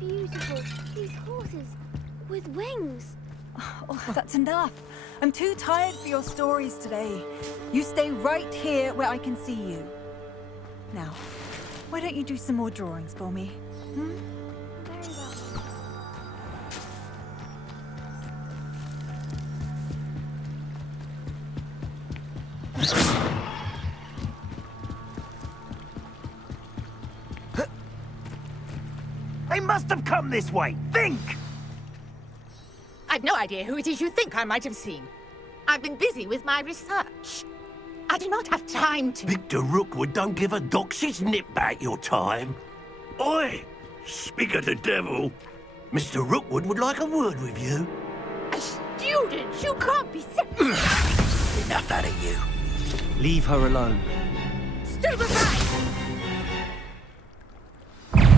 beautiful. These horses with wings. Oh, that's enough. I'm too tired for your stories today. You stay right here where I can see you. Now, why don't you do some more drawings for me? Hmm? Very well. They must have come this way. Think! I've no idea who it is you think I might have seen. I've been busy with my research. I do not have time to... Victor Rookwood don't give a doxy's nip back your time. Oi! Speak of the devil. Mr. Rookwood would like a word with you. A student? You can't be serious. Enough out of you. Leave her alone. Stand aside!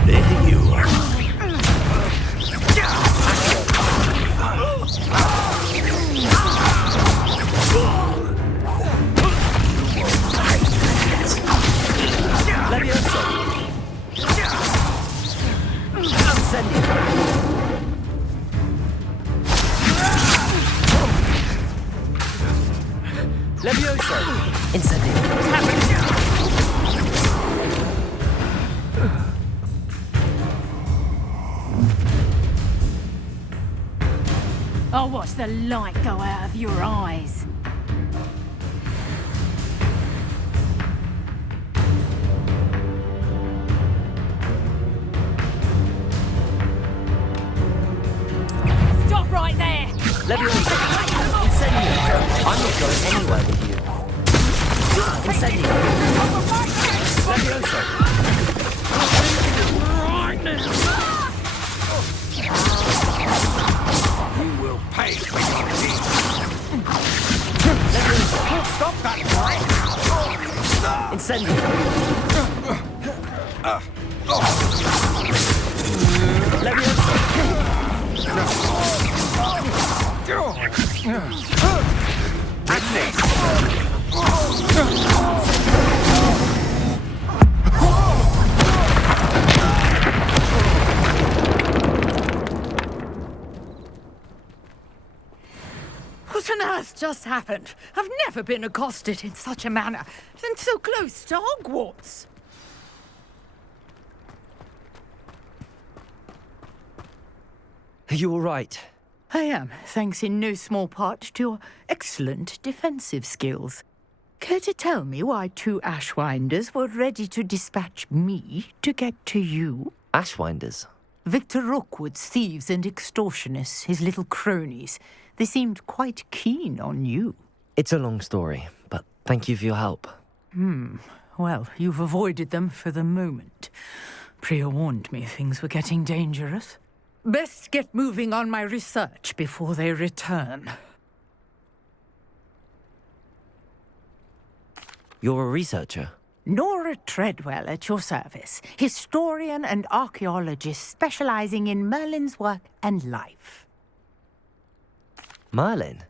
There you are. Levioso! Incendio! Levioso! Incendio! I'll watch the light go out of your eyes. Stop right there! Levioso! Incendio! I'm not going anywhere with you. Incendio! Levioso! You will pay for your deeds. Stop that right now! Incendio! Levioso! At this. What on earth just happened? I've never been accosted in such a manner, and so close to Hogwarts. Are you all right? I am, thanks in no small part to your excellent defensive skills. Care to tell me why two Ashwinders were ready to dispatch me to get to you? Ashwinders? Victor Rookwood's thieves and extortionists, his little cronies. They seemed quite keen on you. It's a long story, but thank you for your help. Well, you've avoided them for the moment. Priya warned me things were getting dangerous. Best get moving on my research before they return. You're a researcher? Nora Treadwell at your service, historian and archaeologist specializing in Merlin's work and life. Merlin?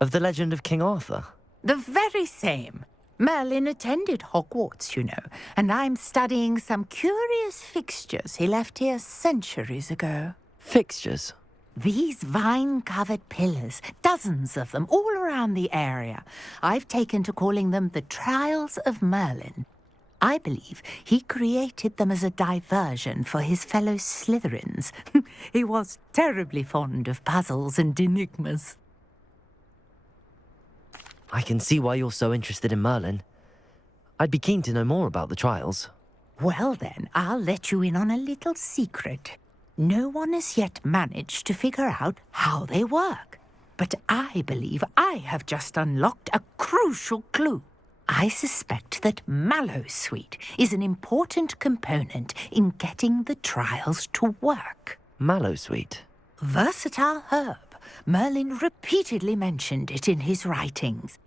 Of the legend of King Arthur? The very same. Merlin attended Hogwarts, you know, and I'm studying some curious fixtures he left here centuries ago. Fixtures? These vine-covered pillars, dozens of them, all around the area. I've taken to calling them the Trials of Merlin. I believe he created them as a diversion for his fellow Slytherins. He was terribly fond of puzzles and enigmas. I can see why you're so interested in Merlin. I'd be keen to know more about the trials. Well then, I'll let you in on a little secret. No one has yet managed to figure out how they work. But I believe I have just unlocked a crucial clue. I suspect that Mallowsweet is an important component in getting the trials to work. Mallowsweet? Versatile herb. Merlin repeatedly mentioned it in his writings.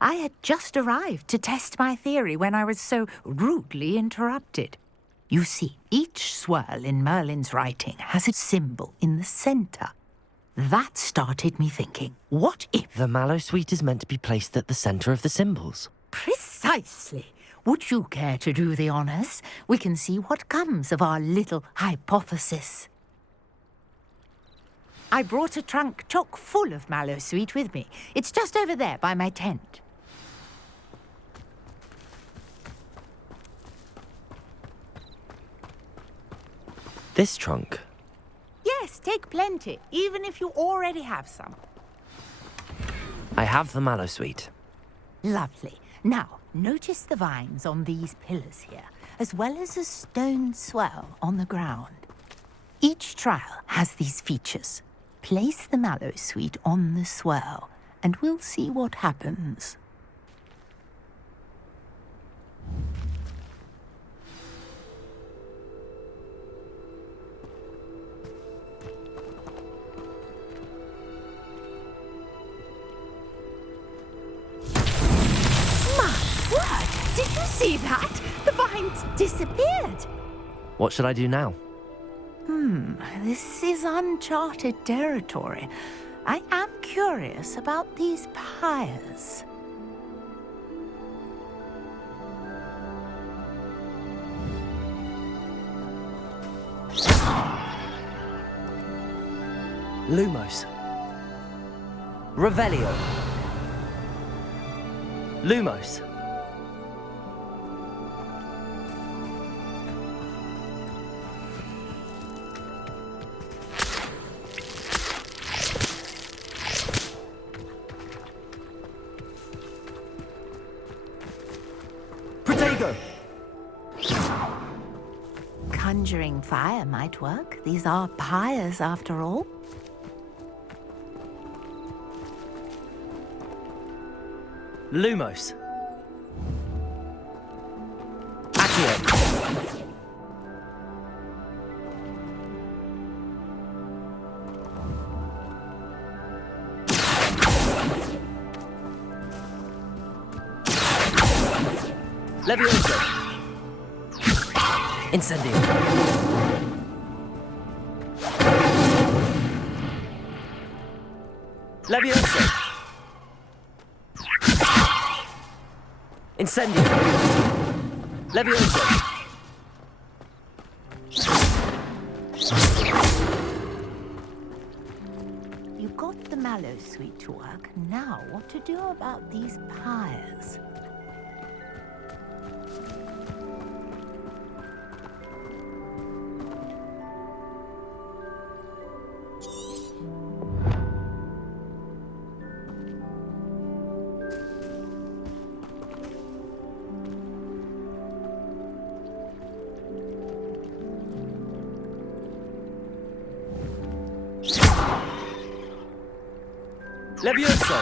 I had just arrived to test my theory when I was so rudely interrupted. You see, each swirl in Merlin's writing has a symbol in the center. That started me thinking, what if... The Mallowsweet is meant to be placed at the center of the symbols. Precisely. Would you care to do the honors? We can see what comes of our little hypothesis. I brought a trunk chock full of mallow sweet with me. It's just over there by my tent. This trunk? Yes, take plenty, even if you already have some. I have the mallow sweet. Lovely. Now, notice the vines on these pillars here, as well as a stone swell on the ground. Each trial has these features. Place the mallow sweet on the swell, and we'll see what happens. Did you see that? The vines disappeared. What should I do now? This is uncharted territory. I am curious about these pyres. Lumos. Revelio. Lumos. Protego. Conjuring fire might work. These are pyres after all. Lumos. Accio. Levioso. Incendio. Levioso. Incendio. Levioso. You got the mallow sweet to work. Now, what to do about these pyres? Levioso.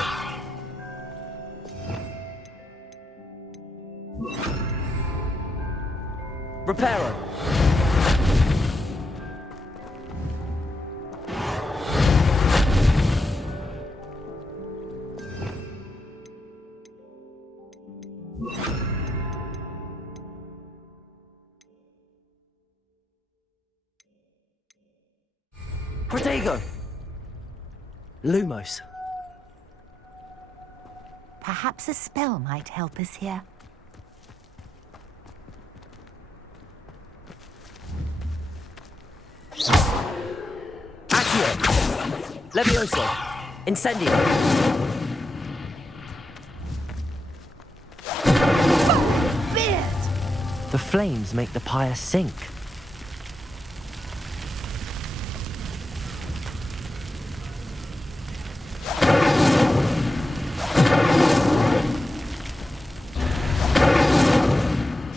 Reparo. Protego. Lumos. Perhaps a spell might help us here. Accio. Levioso. Incendio. The flames make the pyre sink.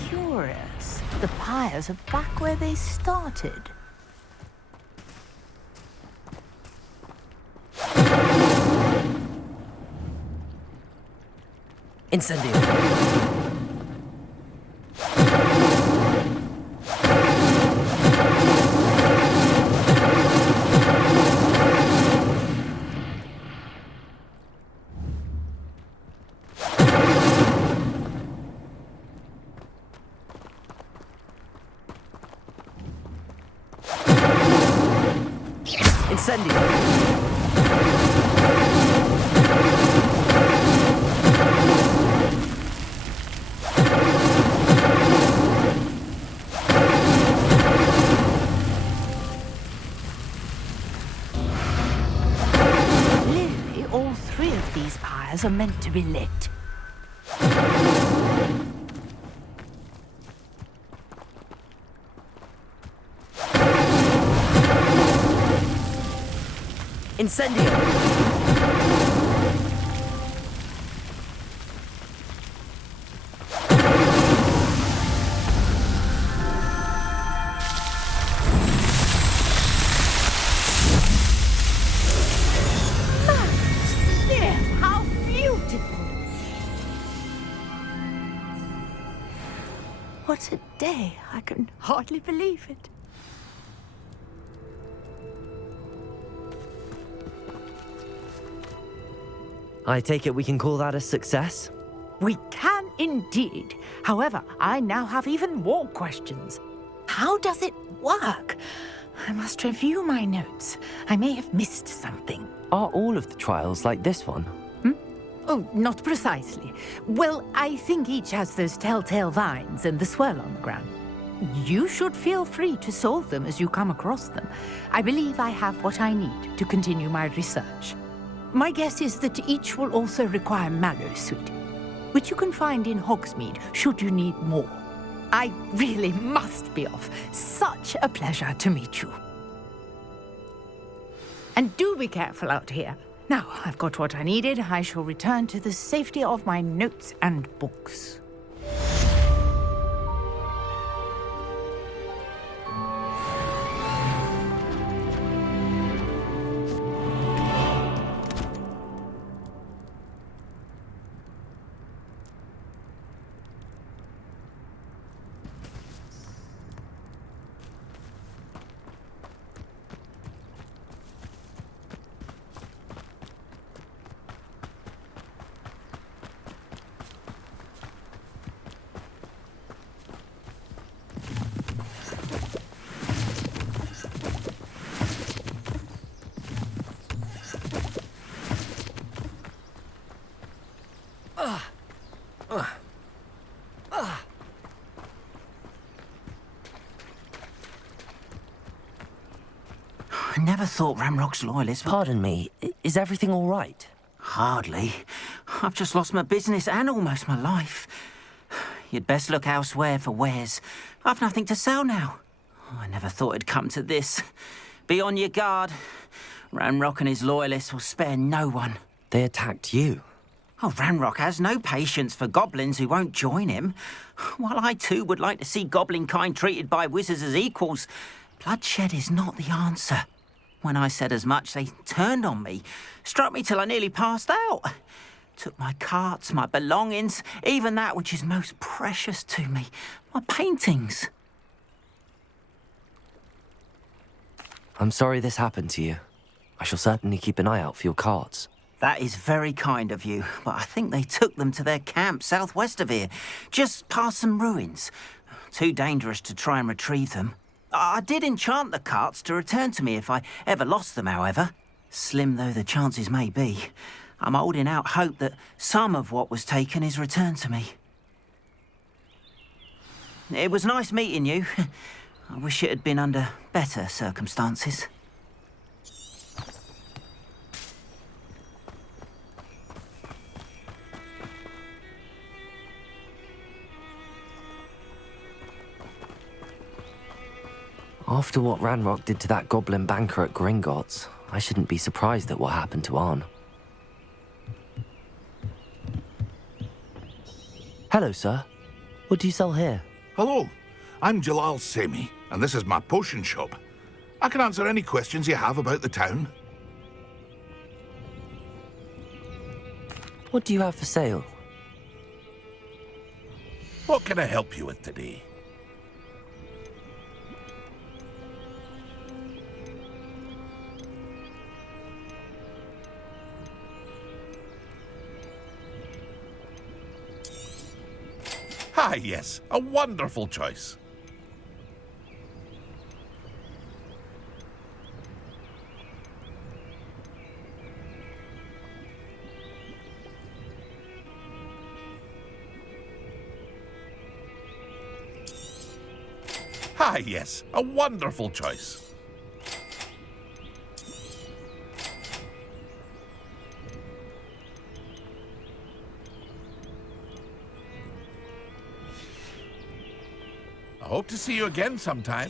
Curious. The pyres are back where they started. Incendio. Incendio. of these pyres are meant to be lit. Incendio! How beautiful! What a day. I can hardly believe it. I take it we can call that a success? We can indeed. However, I now have even more questions. How does it work? I must review my notes. I may have missed something. Are all of the trials like this one? Oh, not precisely. Well, I think each has those telltale vines and the swirl on the ground. You should feel free to solve them as you come across them. I believe I have what I need to continue my research. My guess is that each will also require mallow sweet, which you can find in Hogsmeade should you need more. I really must be off. Such a pleasure to meet you. And do be careful out here. Now, I've got what I needed. I shall return to the safety of my notes and books. I never thought Ramrock's loyalists were... Pardon me, is everything all right? Hardly. I've just lost my business and almost my life. You'd best look elsewhere for wares. I've nothing to sell now. I never thought it'd come to this. Be on your guard. Ramrock and his loyalists will spare no one. They attacked you. Oh, Ramrock has no patience for goblins who won't join him. While I too would like to see goblin kind treated by wizards as equals, bloodshed is not the answer. When I said as much, they turned on me, struck me till I nearly passed out. Took my carts, my belongings, even that which is most precious to me, my paintings. I'm sorry this happened to you. I shall certainly keep an eye out for your carts. That is very kind of you, but I think they took them to their camp southwest of here, just past some ruins. Too dangerous to try and retrieve them. I did enchant the carts to return to me if I ever lost them, however. Slim though the chances may be, I'm holding out hope that some of what was taken is returned to me. It was nice meeting you. I wish it had been under better circumstances. After what Ranrock did to that goblin banker at Gringotts, I shouldn't be surprised at what happened to Arn. Hello, sir. What do you sell here? Hello, I'm Jalal Semi, and this is my potion shop. I can answer any questions you have about the town. What do you have for sale? What can I help you with today? Ah, yes, a wonderful choice. Ah, yes, a wonderful choice. Hope to see you again sometime.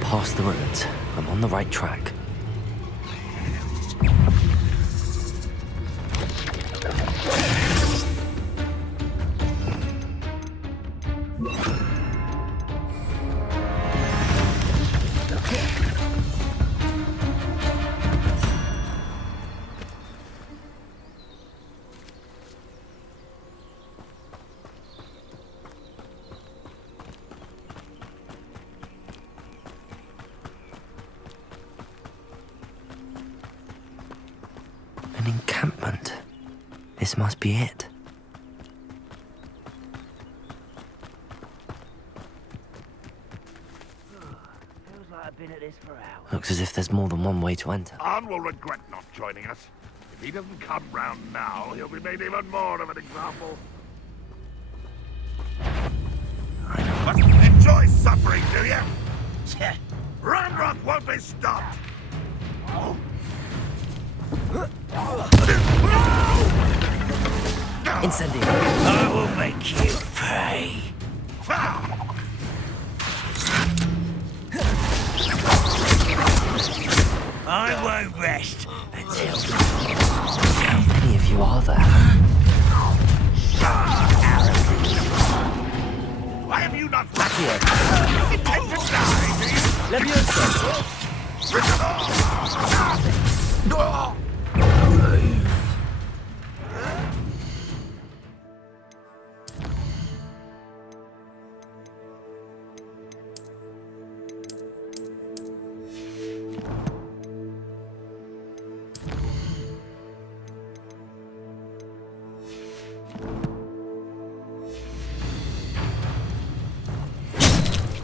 Past the ruins. I'm on the right track. An encampment. This must be it. Feels like I've been at this for hours. Looks as if there's more than one way to enter. Arn will regret not joining us. If he doesn't come round now, he'll be made even more of an example. But enjoy suffering, do you? Ranrock won't be stopped! Incendio. I will make you pay. I won't rest until... How many of you are there? Why have you not you intend to die, do you? Levioso.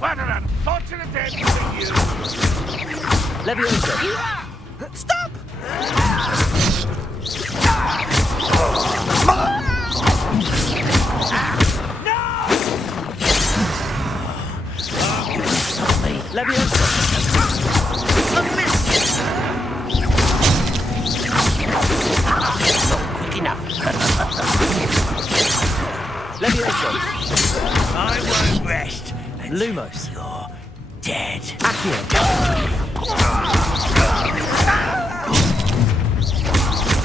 What an unfortunate end for you! Levioso. Stop! Levioso. Quick enough. Levioso. I won't rest until Lumos. you're dead. Accio.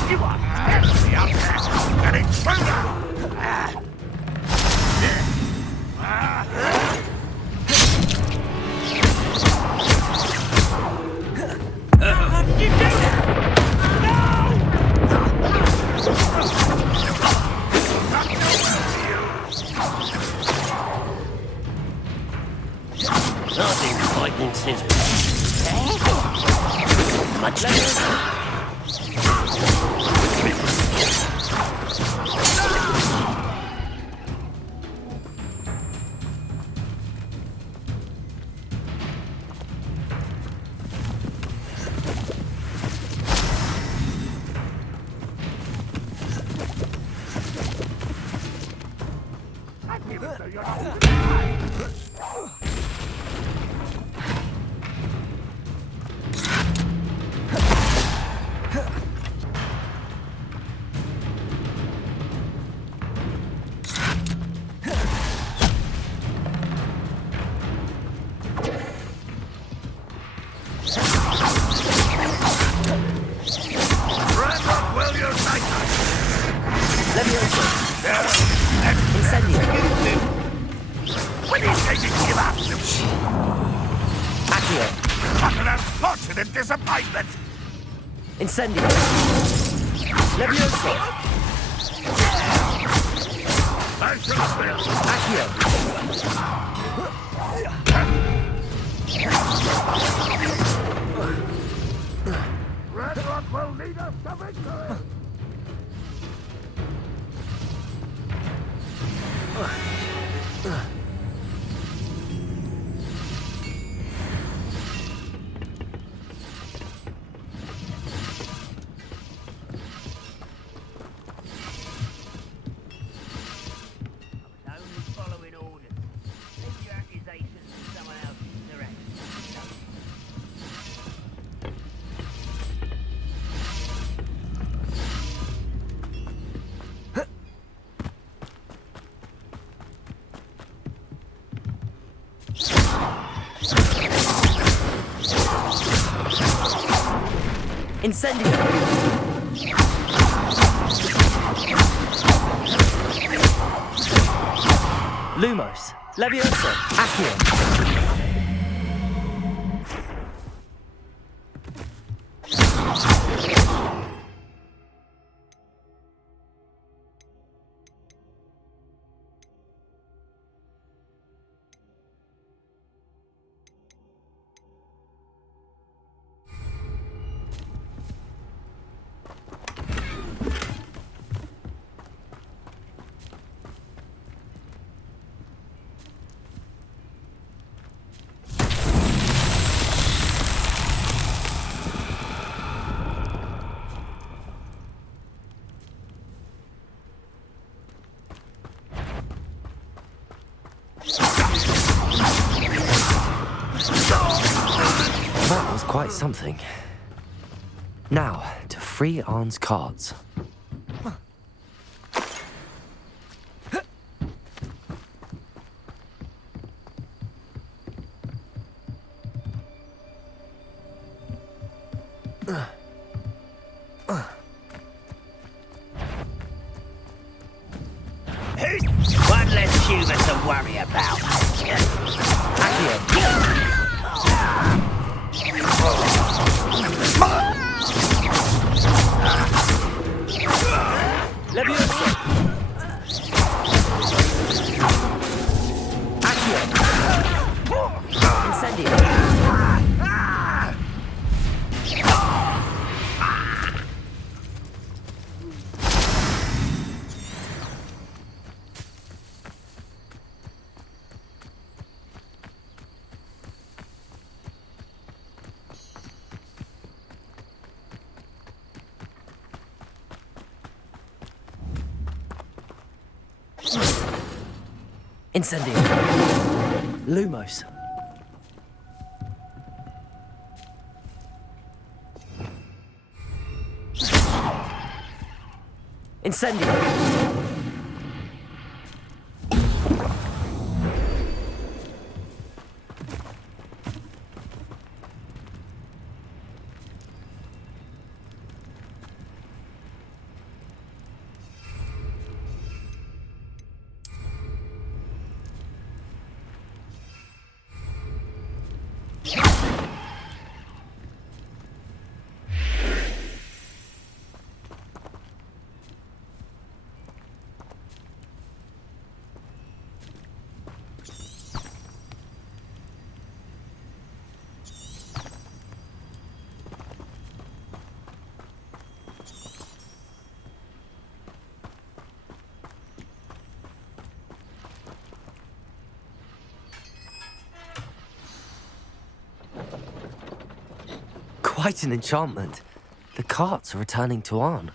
You are definitely out there! An intruder! How did you do that? I've been fighting since... Much better. I feel as though utter unfortunate disappointment! Incendio! Levioso! I shall spare. Accio! Ranrock will lead us to victory! Only following orders. Leave your accusations to someone else's direction. Incendio! Lumos! Levioso! Accio! That was quite something. Now, to free Arn's cards. One less human to worry about. Levioso! Accio! Incendio! Incendio! Lumos! Incendio! Quite an enchantment. The carts are returning to Arn.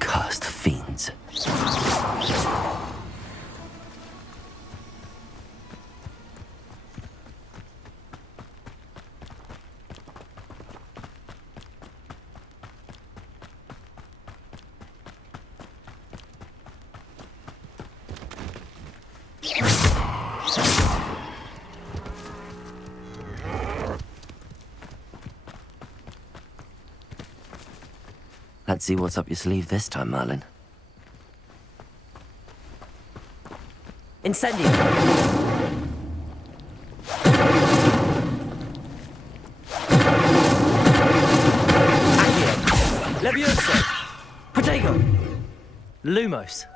Cursed fiends. Let's see what's up your sleeve this time, Merlin. Incendio! Accio! Levioso! Protego! Lumos!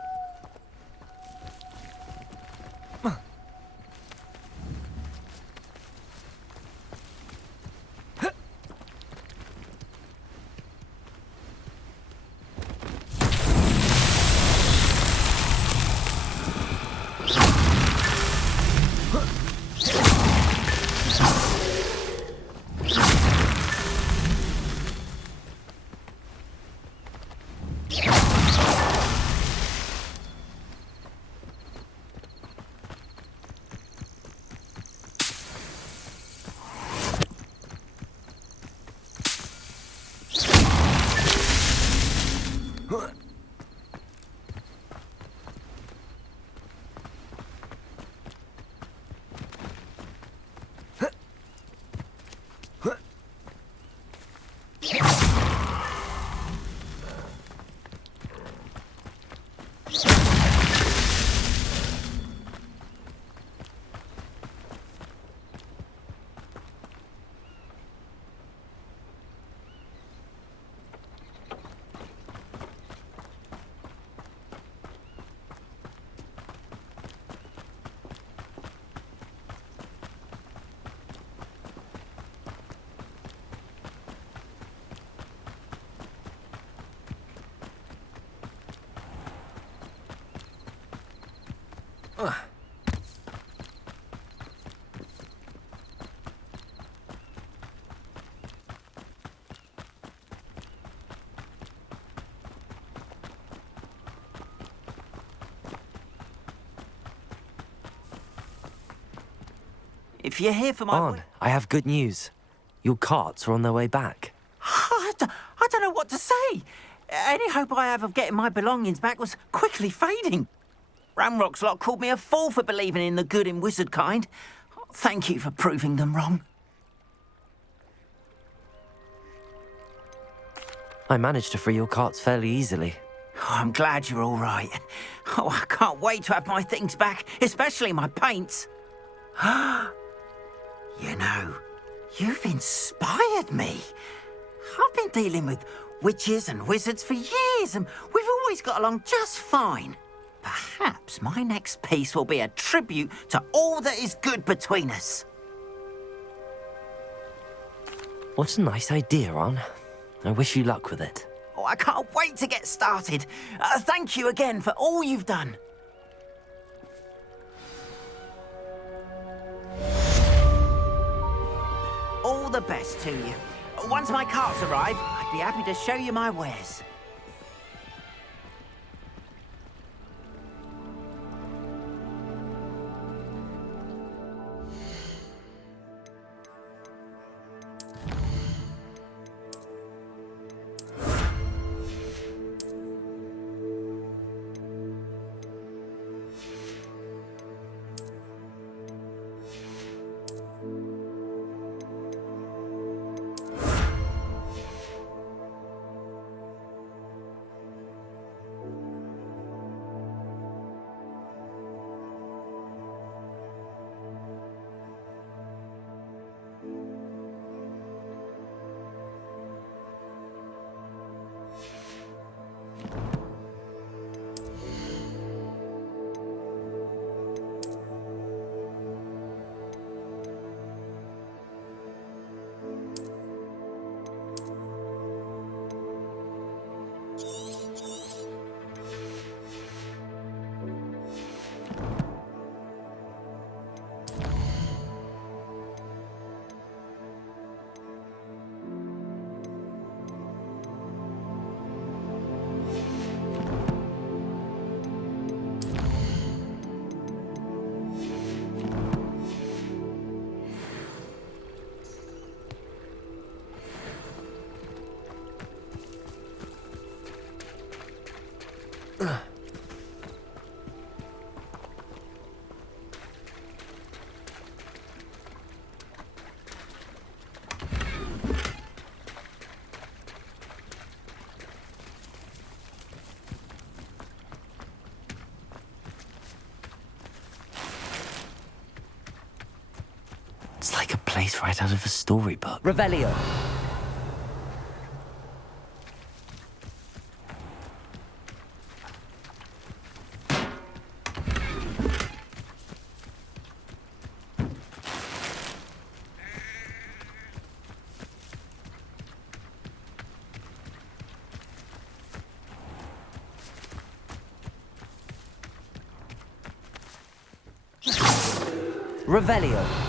If you're here for my... Arn, I have good news. Your carts are on their way back. I don't know what to say. Any hope I have of getting my belongings back was quickly fading. Ramrock's lot called me a fool for believing in the good in wizard kind. Thank you for proving them wrong. I managed to free your carts fairly easily. Oh, I'm glad you're all right. Oh, I can't wait to have my things back, especially my paints. You know, you've inspired me. I've been dealing with witches and wizards for years, and we've always got along just fine. Perhaps my next piece will be a tribute to all that is good between us. What a nice idea, Arn. I wish you luck with it. Oh, I can't wait to get started. Thank you again for all you've done. All the best to you. Once my carts arrive, I'd be happy to show you my wares. It's like a place right out of a storybook. Revelio. Revelio.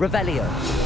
Revelio.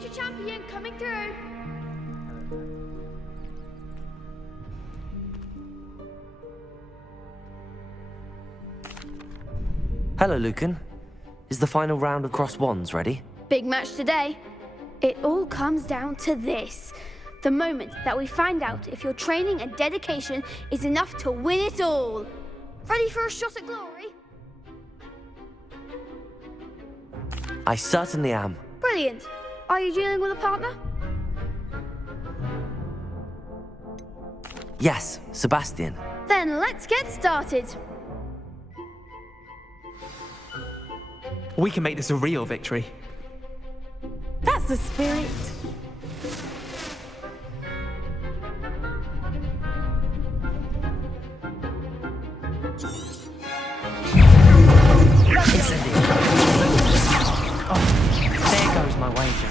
future champion coming through. Hello, Lucan. Is the final round of Cross Wands ready? Big match today. It all comes down to this. The moment that we find out if your training and dedication is enough to win it all. Ready for a shot at glory? I certainly am. Brilliant. Are you dealing with a partner? Yes, Sebastian. Then let's get started. We can make this a real victory. That's the spirit. Oh, there goes my wager.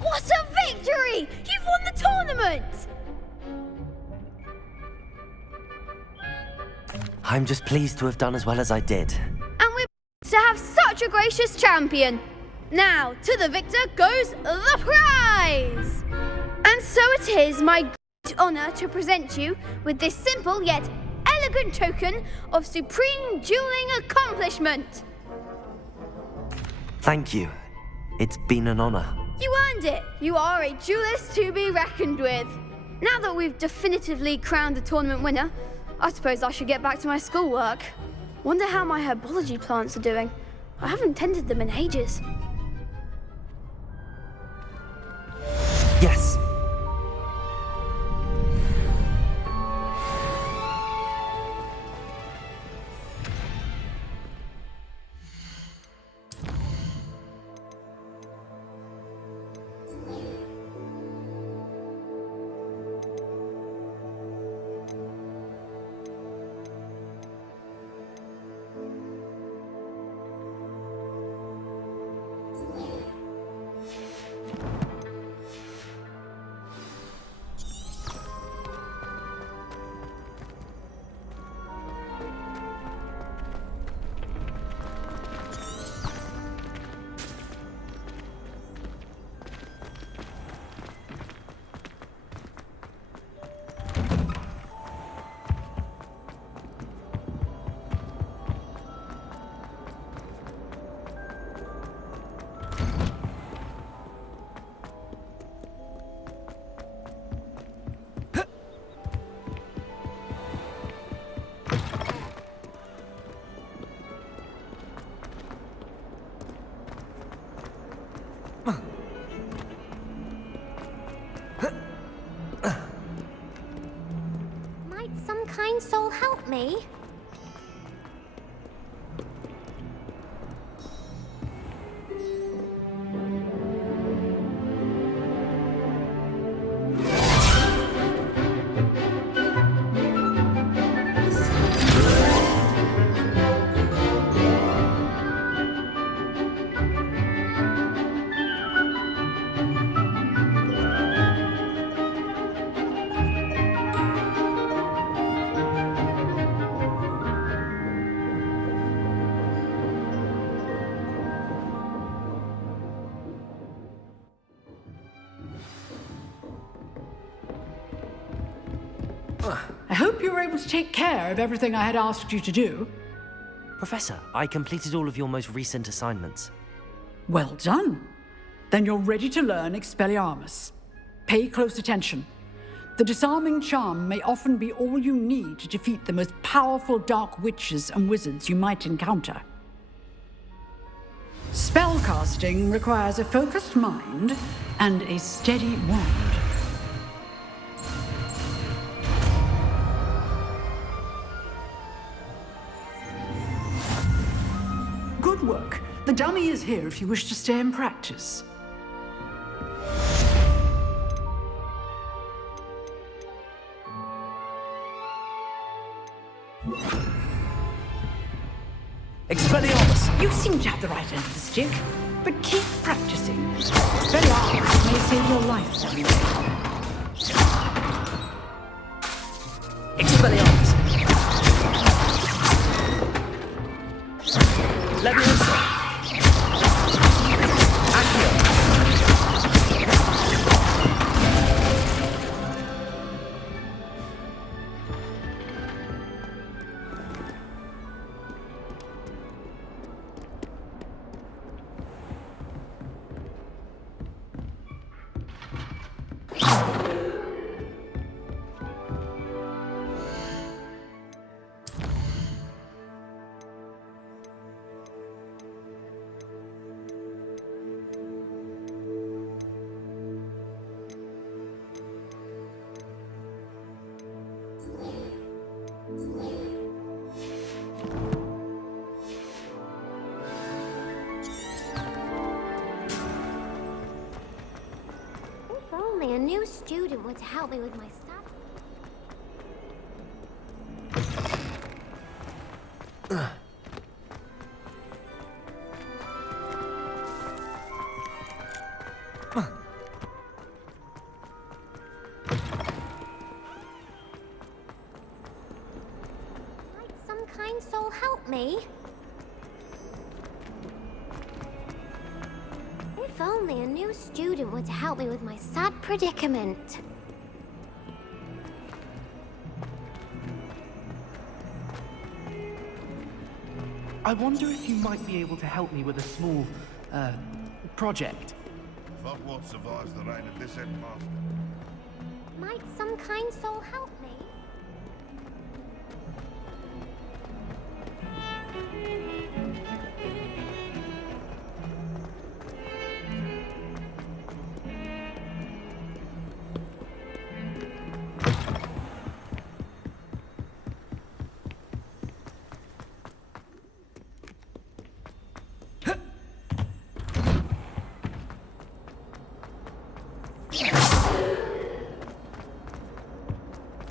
What a victory! You've won the tournament! I'm just pleased to have done as well as I did. And we're to have such a gracious champion. Now, to the victor goes the prize! And so it is my great honour to present you with this simple yet elegant token of supreme dueling accomplishment. Thank you. It's been an honor. You earned it. You are a duelist to be reckoned with. Now that we've definitively crowned the tournament winner, I suppose I should get back to my schoolwork. Wonder how my herbology plants are doing. I haven't tended them in ages. Yes. Might some kind soul help me? I hope you were able to take care of everything I had asked you to do. Professor, I completed all of your most recent assignments. Well done. Then you're ready to learn Expelliarmus. Pay close attention. The disarming charm may often be all you need to defeat the most powerful dark witches and wizards you might encounter. Spellcasting requires a focused mind and a steady wand. Good work. The dummy is here if you wish to stay and practice. Expelliarmus! You seem to have the right end of the stick, but keep practicing. Expelliarmus may save your life someday. Expelliarmus! Leviosa! Accio! If only a new student were to help me with my stuff. Might some kind soul help me? If only a new student were to help me with my sad predicament. I wonder if you might be able to help me with a small, project. Hogwarts survives the reign of this headmaster. Might some kind soul help me?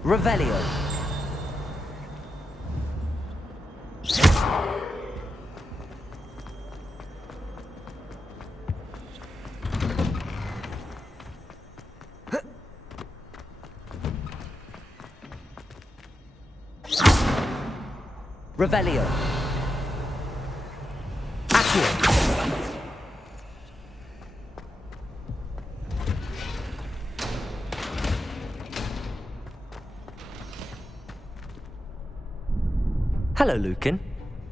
Revelio. Revelio. Accio. Hello, Lucan.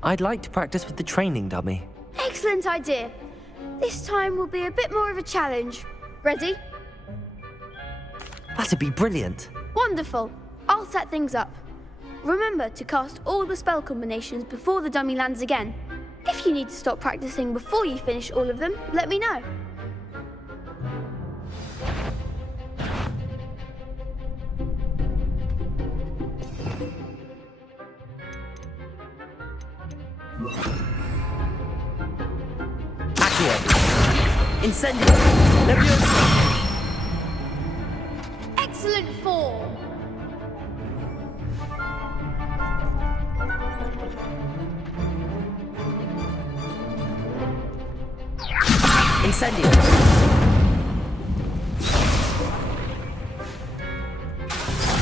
I'd like to practice with the training dummy. Excellent idea. This time will be a bit more of a challenge. Ready? That'd be brilliant. Wonderful. I'll set things up. Remember to cast all the spell combinations before the dummy lands again. If you need to stop practicing before you finish all of them, let me know. Accio. Incendio. Leviosa. Excellent form. Incendio.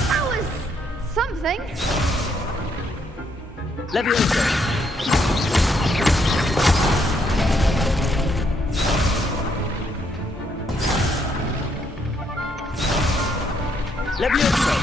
That was something. Leviosa. Leviosa.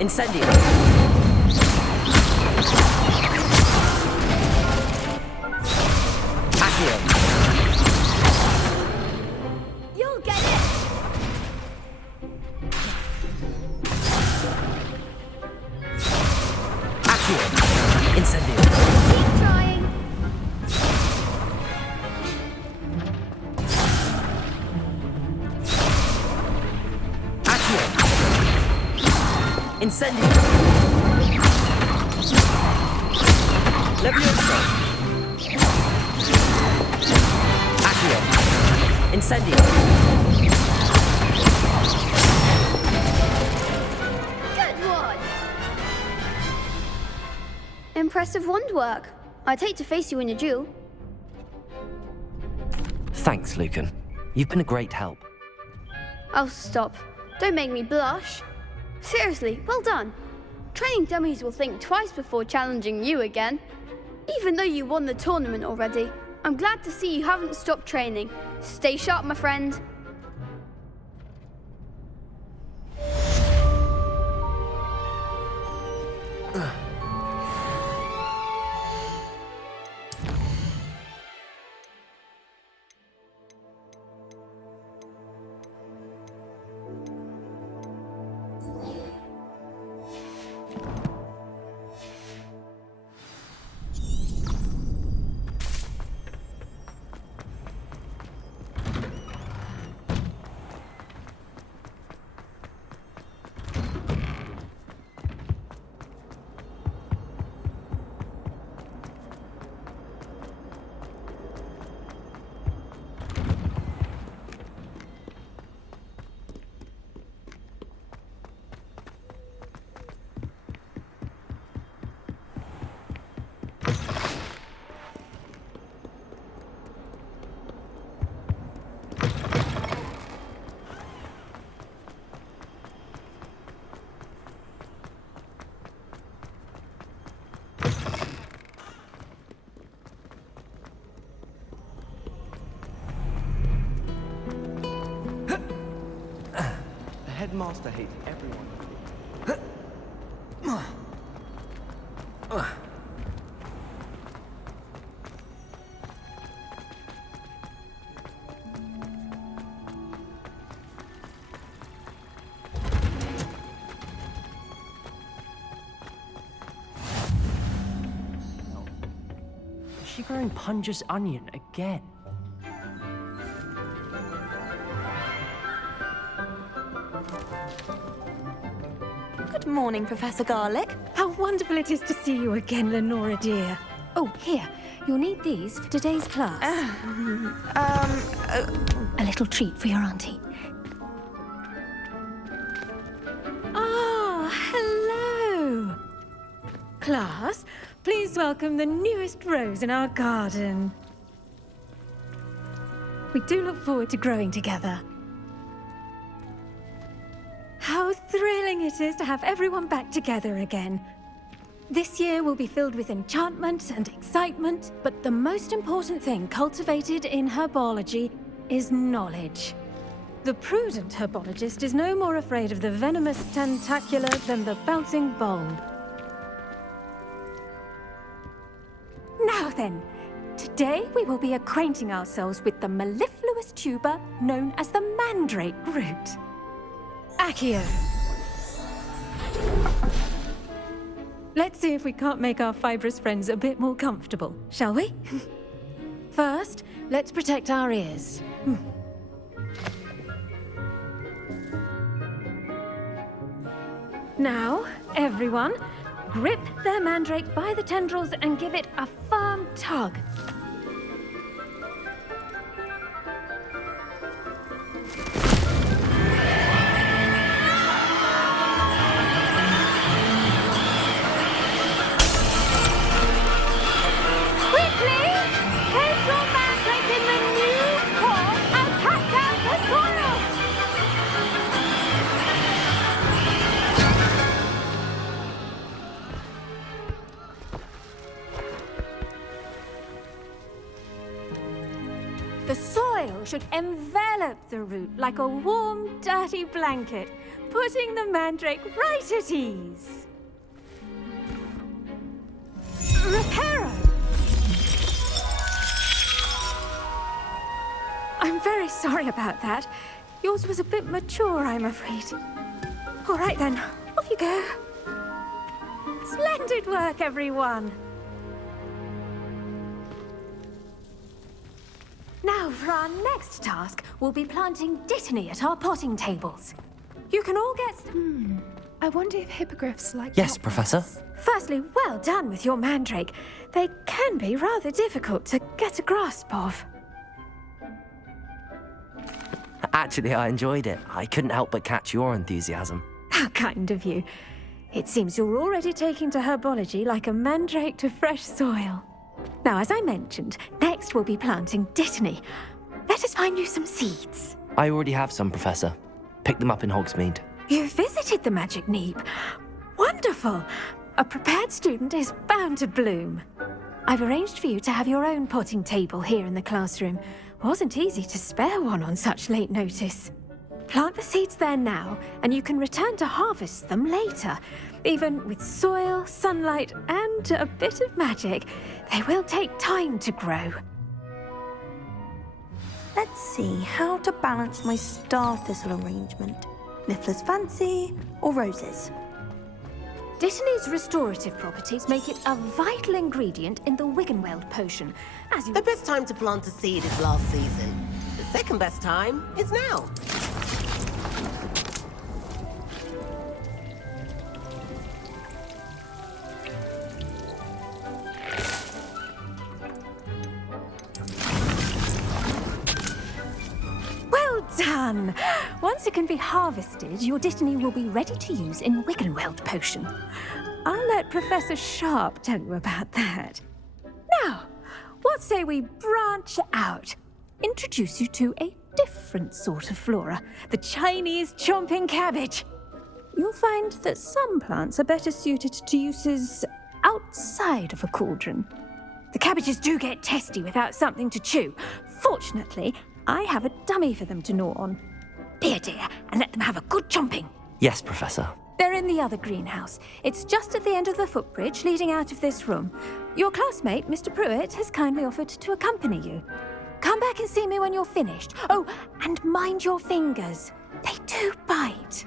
Incendio! Accio! You'll get it! Accio! Incendio! Keep trying. Accio! Incendio! Levioso! Accio! Incendio! Good one! Impressive wand work. I'd hate to face you in a duel. Thanks, Lucan. You've been a great help. Oh, stop. Don't make me blush. Seriously, well done. Training dummies will think twice before challenging you again. Even though you won the tournament already, I'm glad to see you haven't stopped training. Stay sharp, my friend. The headmaster hates everyone. Is she growing Punja's onion again? Good morning, Professor Garlic. How wonderful it is to see you again, Lenora dear. Oh, here. You'll need these for today's class. A little treat for your auntie. Ah, hello. Class, please welcome the newest rose in our garden. We do look forward to growing together. How thrilling it is to have everyone back together again. This year will be filled with enchantment and excitement, but the most important thing cultivated in herbology is knowledge. The prudent herbologist is no more afraid of the venomous tentacular than the bouncing bulb. Now then, today we will be acquainting ourselves with the mellifluous tuber known as the mandrake root. Accio. Let's see if we can't make our fibrous friends a bit more comfortable, shall we? First, let's protect our ears. Now, everyone, grip their mandrake by the tendrils and give it a firm tug. should envelop the root like a warm, dirty blanket, putting the mandrake right at ease. Reparo! I'm very sorry about that. Yours was a bit mature, I'm afraid. All right then, off you go. Splendid work, everyone. Now, for our next task, we'll be planting dittany at our potting tables. You can all get... I wonder if hippogriffs like... Yes, Professor. Firstly, well done with your mandrake. They can be rather difficult to get a grasp of. Actually, I enjoyed it. I couldn't help but catch your enthusiasm. How kind of you. It seems you're already taking to herbology like a mandrake to fresh soil. Now, as I mentioned, next we'll be planting dittany. Let us find you some seeds. I already have some, Professor. Picked them up in Hogsmeade. You visited the Magic Neep. Wonderful. A prepared student is bound to bloom. I've arranged for you to have your own potting table here in the classroom. Wasn't easy to spare one on such late notice. Plant the seeds there now, and you can return to harvest them later. Even with soil, sunlight, and a bit of magic, they will take time to grow. Let's see how to balance my star thistle arrangement. Niffler's fancy or roses? Dittany's restorative properties make it a vital ingredient in the Wiggenweld potion. As you... The best time to plant a seed is last season. The second best time is now. Well done! Once it can be harvested, your dittany will be ready to use in Wiggenweld potion. I'll let Professor Sharp tell you about that. Now, what say we branch out? Introduce you to a different sort of flora, the Chinese chomping cabbage. You'll find that some plants are better suited to uses outside of a cauldron. The cabbages do get testy without something to chew. Fortunately, I have a dummy for them to gnaw on. Be a dear and let them have a good chomping. Yes, Professor. They're in the other greenhouse. It's just at the end of the footbridge leading out of this room. Your classmate, Mr. Pruitt, has kindly offered to accompany you. Come back and see me when you're finished. Oh, and mind your fingers. They do bite.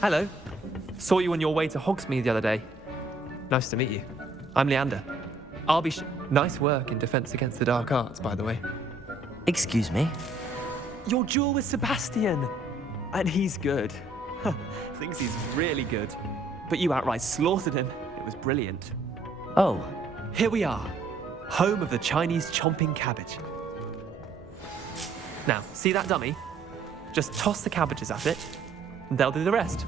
Hello. Saw you on your way to Hogsmeade the other day. Nice to meet you. I'm Leander. I'll be Nice work in Defense Against the Dark Arts, by the way. Excuse me? Your duel with Sebastian! And he's good. Thinks he's really good. But you outright slaughtered him. It was brilliant. Oh. Here we are. Home of the Chinese chomping cabbage. Now, see that dummy? Just toss the cabbages at it, and they'll do the rest.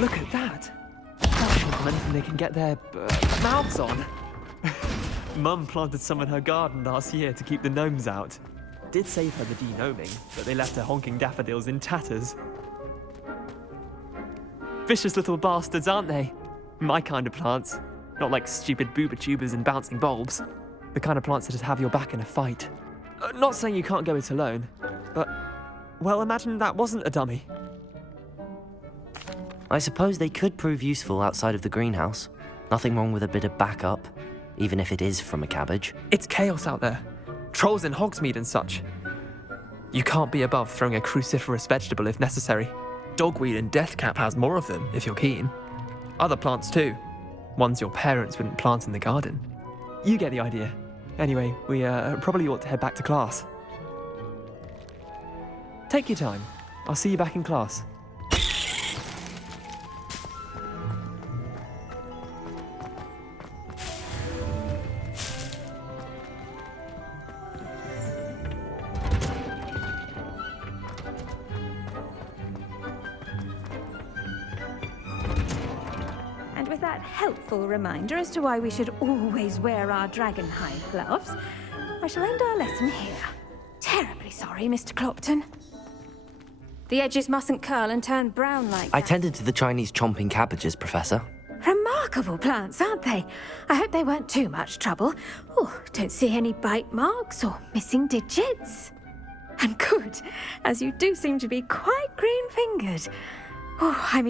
Look at that! That's anything they can get their mouths on. Mum planted some in her garden last year to keep the gnomes out. Did save her the de-gnoming, but they left her honking daffodils in tatters. Vicious little bastards, aren't they? My kind of plants. Not like stupid booba tubers and bouncing bulbs. The kind of plants that just have your back in a fight. Not saying you can't go it alone, but, well, imagine that wasn't a dummy. I suppose they could prove useful outside of the greenhouse. Nothing wrong with a bit of backup, even if it is from a cabbage. It's chaos out there. Trolls in Hogsmeade and such. You can't be above throwing a cruciferous vegetable if necessary. Dogweed and deathcap has more of them, if you're keen. Other plants too. Ones your parents wouldn't plant in the garden. You get the idea. Anyway, we probably ought to head back to class. Take your time. I'll see you back in class. And with that helpful reminder as to why we should always wear our dragonhide gloves, I shall end our lesson here. Terribly sorry, Mr. Clopton. The edges mustn't curl and turn brown like that. I tended to the Chinese chomping cabbages, Professor. Remarkable plants, aren't they? I hope they weren't too much trouble. Oh, don't see any bite marks or missing digits. And good, as you do seem to be quite green-fingered. Oh,